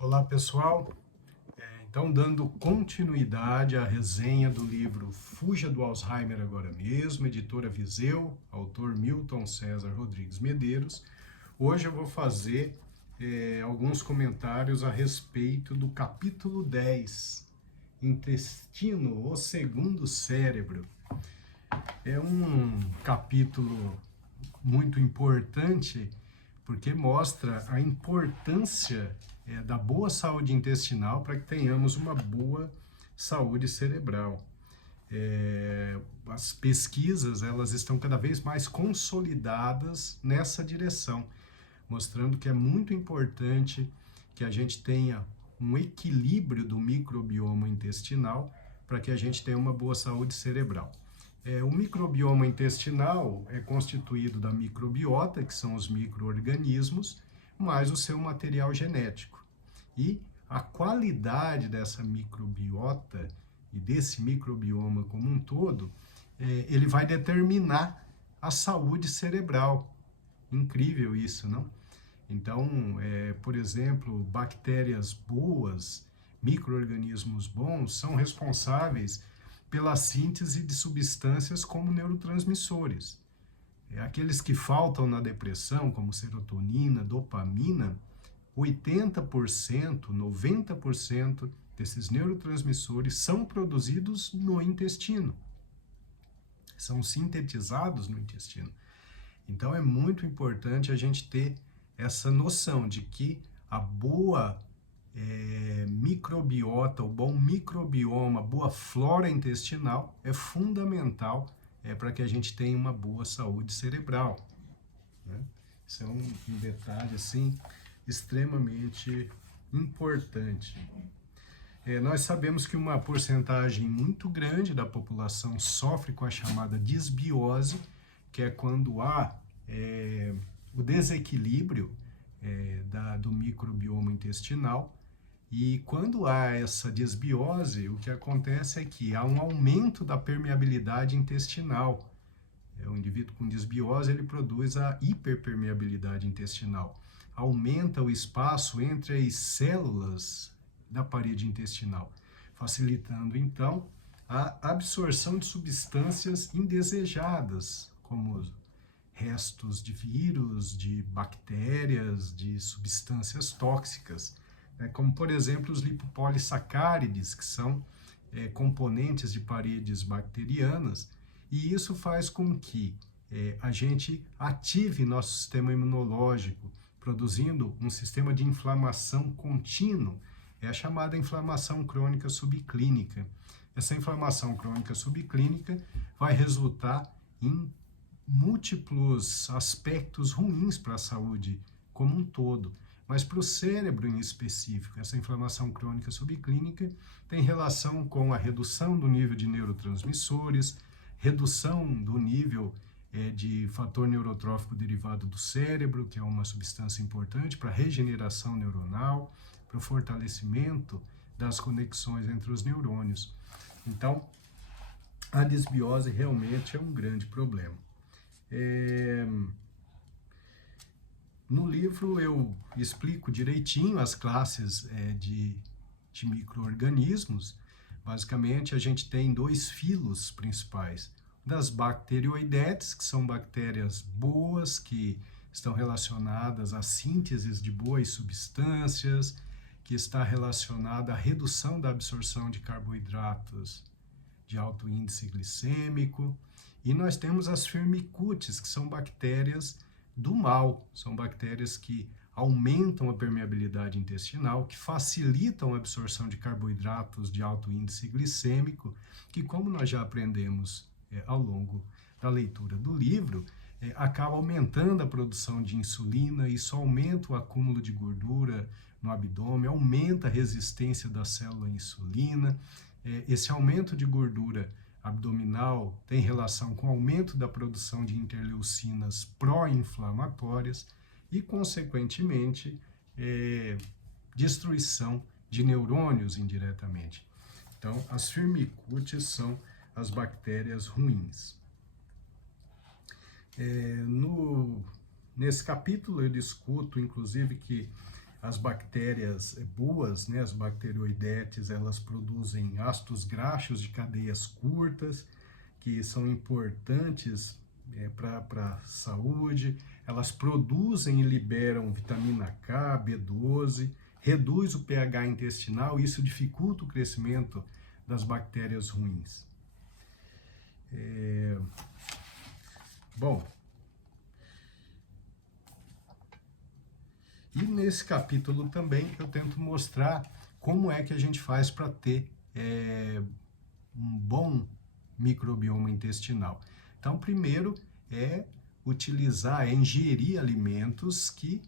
Olá, pessoal. Então, dando continuidade à resenha do livro Fuja do Alzheimer Agora Mesmo, editora Viseu, autor Milton César Rodrigues Medeiros. Hoje eu vou fazer alguns comentários a respeito do capítulo 10, Intestino, o Segundo Cérebro. É um capítulo muito importante porque mostra a importância da boa saúde intestinal para que tenhamos uma boa saúde cerebral. As pesquisas elas estão cada vez mais consolidadas nessa direção, mostrando que é muito importante que a gente tenha um equilíbrio do microbioma intestinal para que a gente tenha uma boa saúde cerebral. O microbioma intestinal é constituído da microbiota, que são os micro-organismos, mais o seu material genético. E a qualidade dessa microbiota e desse microbioma como um todo, ele vai determinar a saúde cerebral. Incrível isso, não? Então, por exemplo, bactérias boas, micro-organismos bons, são responsáveis pela síntese de substâncias como neurotransmissores. Aqueles que faltam na depressão, como serotonina, dopamina, 80%, 90% desses neurotransmissores são produzidos no intestino, são sintetizados no intestino. Então é muito importante a gente ter essa noção de que a boa microbiota, o bom microbioma, boa flora intestinal é fundamental para que a gente tenha uma boa saúde cerebral. Né? Isso é um detalhe assim extremamente importante. Nós sabemos que uma porcentagem muito grande da população sofre com a chamada disbiose, que é quando há o desequilíbrio do microbioma intestinal. E quando há essa disbiose, o que acontece é que há um aumento da permeabilidade intestinal. O indivíduo com disbiose, ele produz a hiperpermeabilidade intestinal. Aumenta o espaço entre as células da parede intestinal, facilitando, então, a absorção de substâncias indesejadas, como restos de vírus, de bactérias, de substâncias tóxicas, como, por exemplo, os lipopolissacárides, que são componentes de paredes bacterianas, e isso faz com que a gente ative nosso sistema imunológico, produzindo um sistema de inflamação contínuo, é a chamada inflamação crônica subclínica. Essa inflamação crônica subclínica vai resultar em múltiplos aspectos ruins para a saúde como um todo. Mas para o cérebro em específico, essa inflamação crônica subclínica tem relação com a redução do nível de neurotransmissores, redução do nível de fator neurotrófico derivado do cérebro, que é uma substância importante para a regeneração neuronal, para o fortalecimento das conexões entre os neurônios. Então, a disbiose realmente é um grande problema. No livro eu explico direitinho as classes de micro-organismos. Basicamente, a gente tem dois filos principais. Das bacteroidetes, que são bactérias boas, que estão relacionadas à síntese de boas substâncias, que está relacionada à redução da absorção de carboidratos de alto índice glicêmico. E nós temos as firmicutes, que são bactérias do mal, são bactérias que aumentam a permeabilidade intestinal, que facilitam a absorção de carboidratos de alto índice glicêmico, que, como nós já aprendemos ao longo da leitura do livro, acaba aumentando a produção de insulina, isso aumenta o acúmulo de gordura no abdômen, aumenta a resistência da célula à insulina. Esse aumento de gordura abdominal tem relação com o aumento da produção de interleucinas pró-inflamatórias e, consequentemente, destruição de neurônios indiretamente. Então, as firmicutes são as bactérias ruins. Nesse capítulo eu discuto, inclusive, que As bactérias boas, né, as bacteroidetes, elas produzem ácidos graxos de cadeias curtas, que são importantes para a saúde. Elas produzem e liberam vitamina K, B12, reduz o pH intestinal e isso dificulta o crescimento das bactérias ruins. Bom, e nesse capítulo também eu tento mostrar como é que a gente faz para ter um bom microbioma intestinal. Então, primeiro é ingerir alimentos que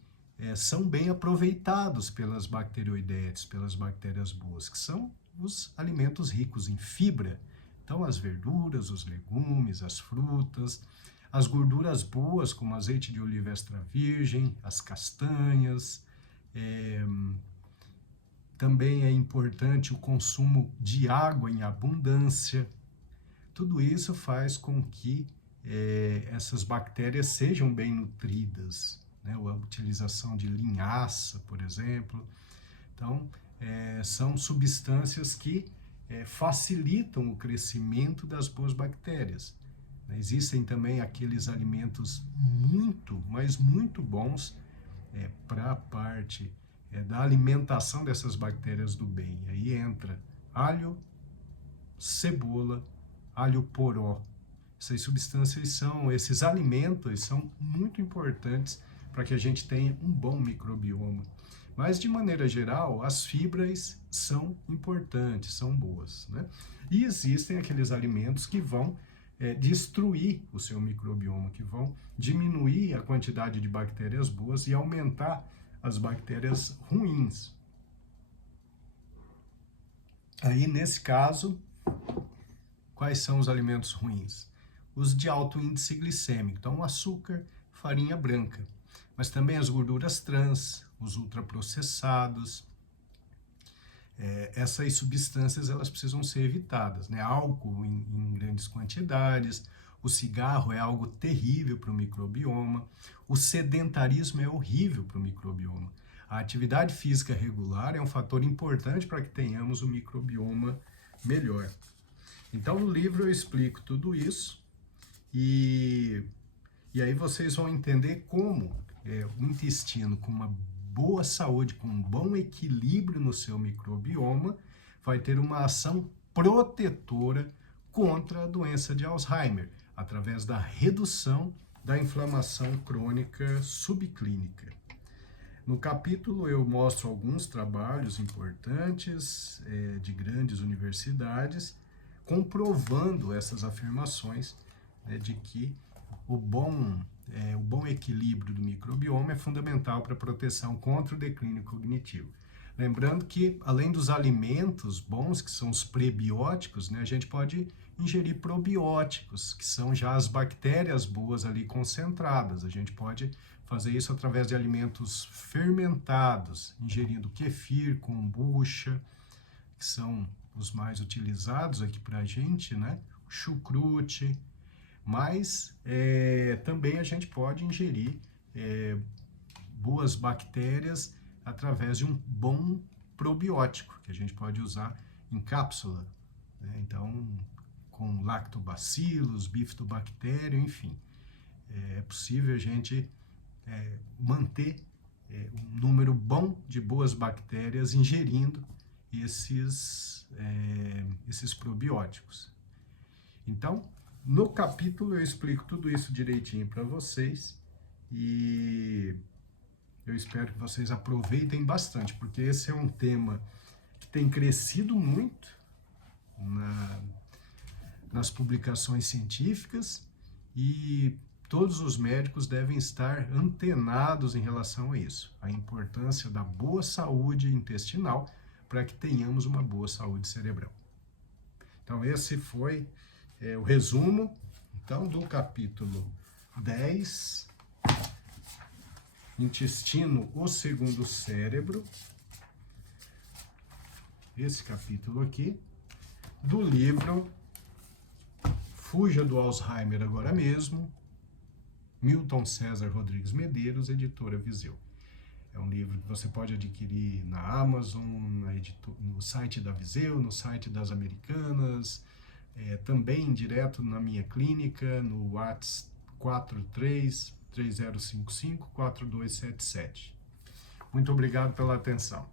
são bem aproveitados pelas bacteroidetes, pelas bactérias boas, que são os alimentos ricos em fibra. Então, as verduras, os legumes, as frutas, as gorduras boas, como azeite de oliva extra virgem, as castanhas. Também é importante o consumo de água em abundância. Tudo isso faz com que essas bactérias sejam bem nutridas, né? A utilização de linhaça, por exemplo. Então, são substâncias que facilitam o crescimento das boas bactérias. Existem também aqueles alimentos muito, mas muito bons para a parte da alimentação dessas bactérias do bem. Aí entra alho, cebola, alho poró. Essas substâncias esses alimentos são muito importantes para que a gente tenha um bom microbioma. Mas, de maneira geral, as fibras são importantes, são boas, né? E existem aqueles alimentos que vão destruir o seu microbioma, que vão diminuir a quantidade de bactérias boas e aumentar as bactérias ruins. Aí, nesse caso, quais são os alimentos ruins? Os de alto índice glicêmico, então açúcar, farinha branca, mas também as gorduras trans, os ultraprocessados. Essas substâncias elas precisam ser evitadas, né? Álcool em grandes quantidades, o cigarro é algo terrível para o microbioma, o sedentarismo é horrível para o microbioma. A atividade física regular é um fator importante para que tenhamos um microbioma melhor. Então, no livro eu explico tudo isso e aí vocês vão entender como o intestino, com uma boa saúde, com um bom equilíbrio no seu microbioma, vai ter uma ação protetora contra a doença de Alzheimer, através da redução da inflamação crônica subclínica. No capítulo eu mostro alguns trabalhos importantes de grandes universidades, comprovando essas afirmações de que o bom equilíbrio do microbioma é fundamental para a proteção contra o declínio cognitivo. Lembrando que, além dos alimentos bons, que são os prebióticos, né, a gente pode ingerir probióticos, que são já as bactérias boas ali concentradas. A gente pode fazer isso através de alimentos fermentados, ingerindo kefir, kombucha, que são os mais utilizados aqui para a gente, né? O chucrute. Mas também a gente pode ingerir boas bactérias através de um bom probiótico, que a gente pode usar em cápsula, né? Então, com lactobacillus, bifidobactério, enfim. É possível a gente manter um número bom de boas bactérias ingerindo esses probióticos. Então, no capítulo eu explico tudo isso direitinho para vocês e eu espero que vocês aproveitem bastante, porque esse é um tema que tem crescido muito nas publicações científicas e todos os médicos devem estar antenados em relação a isso, a importância da boa saúde intestinal para que tenhamos uma boa saúde cerebral. Então esse foi o resumo, então, do capítulo 10, Intestino, o segundo cérebro, esse capítulo aqui, do livro Fuja do Alzheimer Agora Mesmo, Milton César Rodrigues Medeiros, editora Viseu. É um livro que você pode adquirir na Amazon, no site da Viseu, no site das Americanas, também direto na minha clínica, no WhatsApp 43 3055 4277. Muito obrigado pela atenção.